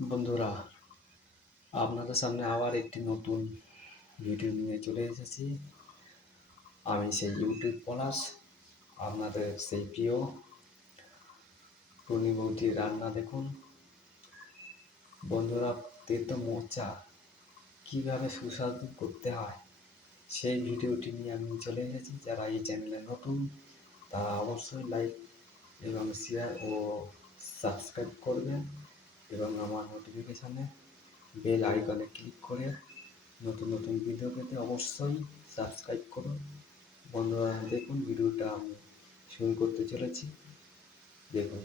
বন্ধুরা, আপনাদের সামনে আবার একটি নতুন ভিডিও নিয়ে চলে এসেছি। আমি সেই ইউটিউব পলাশ, আপনাদের সেই প্রিয় টুনি বৌদির রান্না দেখুন। বন্ধুরা, তেতো মোচা কীভাবে সুস্বাদু করতে হয় সেই ভিডিওটি নিয়ে আমি চলে এসেছি। যারা এই চ্যানেলে নতুন তারা অবশ্যই লাইক এবং শেয়ার ও সাবস্ক্রাইব করবেন এবং আমার নোটিফিকেশানে বেল আইকনে ক্লিক করে নতুন নতুন ভিডিও পেতে অবশ্যই সাবস্ক্রাইব করুন। বন্ধুরা দেখুন, ভিডিওটা আমি শুরু করতে চলেছি। দেখুন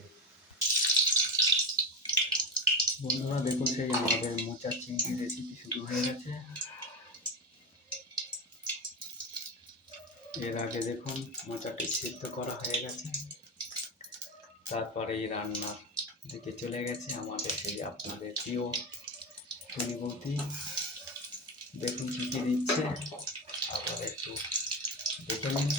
বন্ধুরা, দেখুন সেই আমাদের মোচা চিংড়ি রেসিপি শুরু হয়ে গেছে। এর আগে দেখুন মোচাটি সিদ্ধ করা হয়ে গেছে, তারপরে এই রান্নার দিকে চলে গেছে আমাদের সেই আপনাদের প্রিয় টুনি বৌদি। দেখুন কী কী দিচ্ছে, আবার একটু দেখে নিন।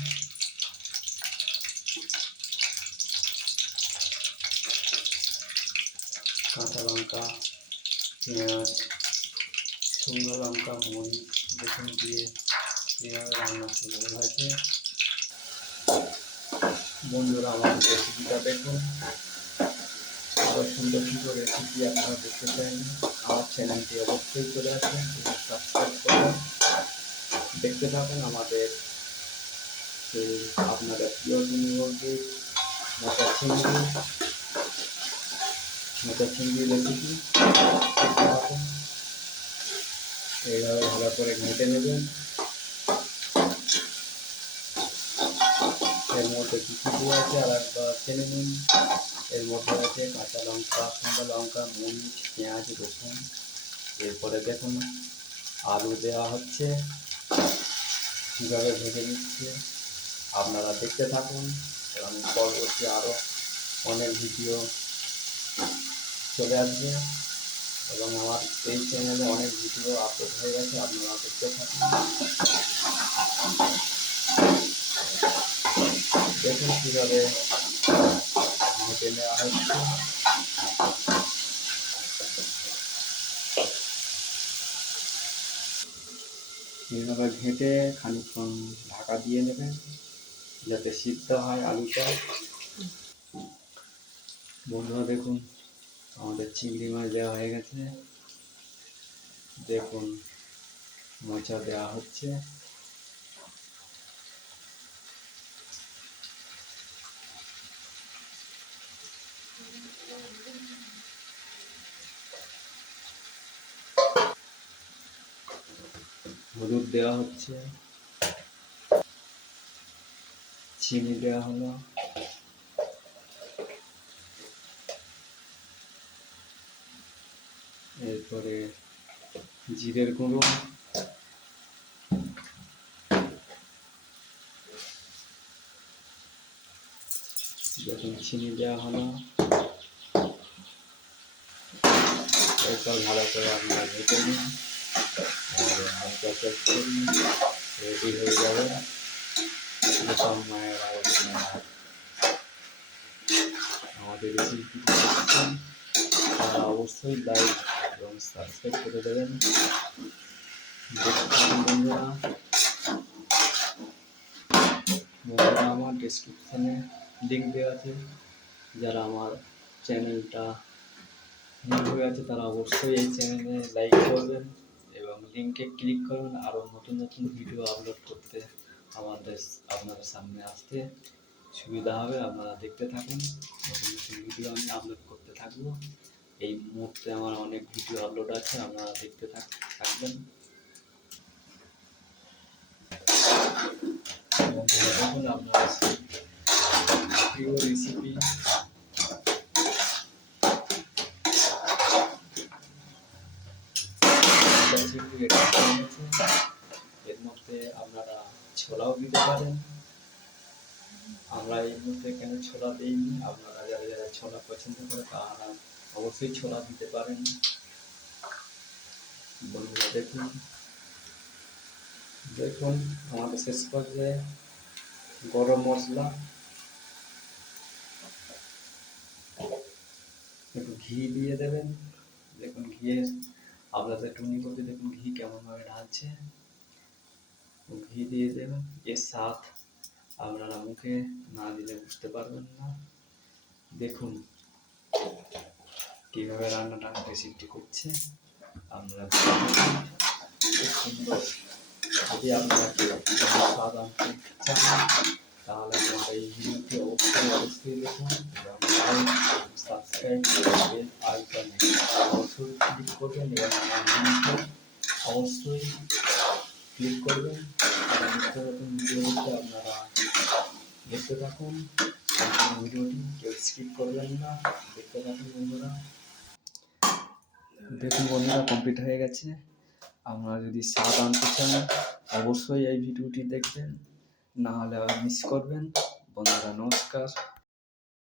কাঁচা লঙ্কা, পেঁয়াজ, শুকনো লঙ্কা, মরিচ দেখুন দিয়ে কীভাবে রান্না শুরু হয়ে গেছে। বন্ধুরা, আমার রেসিপিটা দেখুন। আরও সুন্দর সুন্দর রেসিপি আপনারা দেখতে চান আমার চ্যানেলটি অবশ্যই চলে আসবেন এবং সাবস্ক্রাইব করবেন। দেখতে থাকুন আমাদের সেই আপনাদের প্রিয় টুনি বৌদির মোচা চিংড়ি রেসিপি। দেখতে থাকুন। এইভাবে ভালো করে ঘেঁটে নেবেন। এর মধ্যে কী কী দিয়ে আছে আর একবার জেনে নিন। এর মধ্যে আছে কাঁচা লঙ্কা, শুকনো লঙ্কা, মরিচ, পেঁয়াজ, রসুন। এরপরে দেখুন আলু দেওয়া হচ্ছে, কীভাবে ভেজে নিচ্ছে আপনারা দেখতে থাকুন এবং পরবর্তী আরও অনেক ভিডিও চলে আসবে এবং আমার এই চ্যানেলে অনেক ভিডিও আপলোড হয়ে গেছে, আপনারা দেখতে থাকুন। দেখুন কীভাবে ঘেঁটে নেওয়া হচ্ছে। এইভাবে ঘেঁটে খানিকক্ষণ ঢাকা দিয়ে নেবেন যাতে সিদ্ধ হয় আলুটা। বন্ধুরা দেখুন, আমাদের চিংড়ি মাছ দেওয়া হয়ে গেছে। দেখুন মোচা দেওয়া হচ্ছে। হলুদ দেওয়া হচ্ছে, চিনি দেওয়া হলো, এরপরে জিরের গুঁড়ো, যখন চিনি দেওয়া হলো এরপর ভালো করে আপনারা ভেজে নিন আর হালকা রেডি হয়ে যাবে মায়ের আমাদের রেসিপি দেখছেন তারা অবশ্যই লাইক এবং সাবস্ক্রাইব করে দেবেন। বন্ধুরা, আমার ডেসক্রিপশানে লিঙ্ক দেওয়া আছে। যারা আমার চ্যানেলটা নিউ হয়ে আছে তারা অবশ্যই এই চ্যানেলে লাইক করবেন এবং লিঙ্কে ক্লিক করবেন। আরও নতুন নতুন ভিডিও আপলোড করতে আপনাদের সামনে আসতে সুবিধা হবে। আপনারা দেখতে থাকুন, নতুন নতুন ভিডিও আমি আপলোড করতে থাকবো। এই মুহূর্তে আমার অনেক ভিডিও আপলোড আছে, আপনারা দেখতে থাকবেন। দেখুন আপনার প্রিয় রেসিপি এর মধ্যে আপনারা ছোলাও দিতে পারেন। আমরা এই মুহূর্তে এখানে ছোলা দিইনি, আপনারা যারা যারা ছোলা পছন্দ করে তারা অবশ্যই ছোলা দিতে পারেন। বন্ধুরা দেখুন দেখুন আমাদের শেষ পর্যায়ে গরম মশলা, একটু ঘি দিয়ে দেবেন দেখুন ঘিয়ের আপনাদের টুনি করতে দেখুন ঘি কেমনভাবে ঢালছে। ঘি দিয়ে দেবেন, এর স্বাদ আপনারা মুখে না দিলে বুঝতে পারবেন না। দেখুন কীভাবে রান্নাটা রেসিপিটি করছে, আপনারা খুব সুন্দর। যদি আপনারা কেউ স্বাদ আনতে চান তাহলে আমার এই ভিডিওটি অবশ্যই দেখুন এবং লাইক সাবস্ক্রাইব বেল আইকনে অবশ্যই ক্লিক করবেন এবং আমার ভিডিওতে অবশ্যই ক্লিক করবেন এবং নিত্য নতুন ভিডিও দেখতে আপনারা দেখতে থাকুন। সম্পূর্ণ ভিডিওটি কেউ স্কিপ করবেন না, দেখতে থাকুন বন্ধুরা। দেখুন বন্ধুরা কমপ্লিট হয়ে গেছে। আপনারা যদি স্বাদ আনতে চান অবশ্যই এই ভিডিওটি দেখবেন, না হলে মিস করবেন। বন্ধুরা নমস্কার।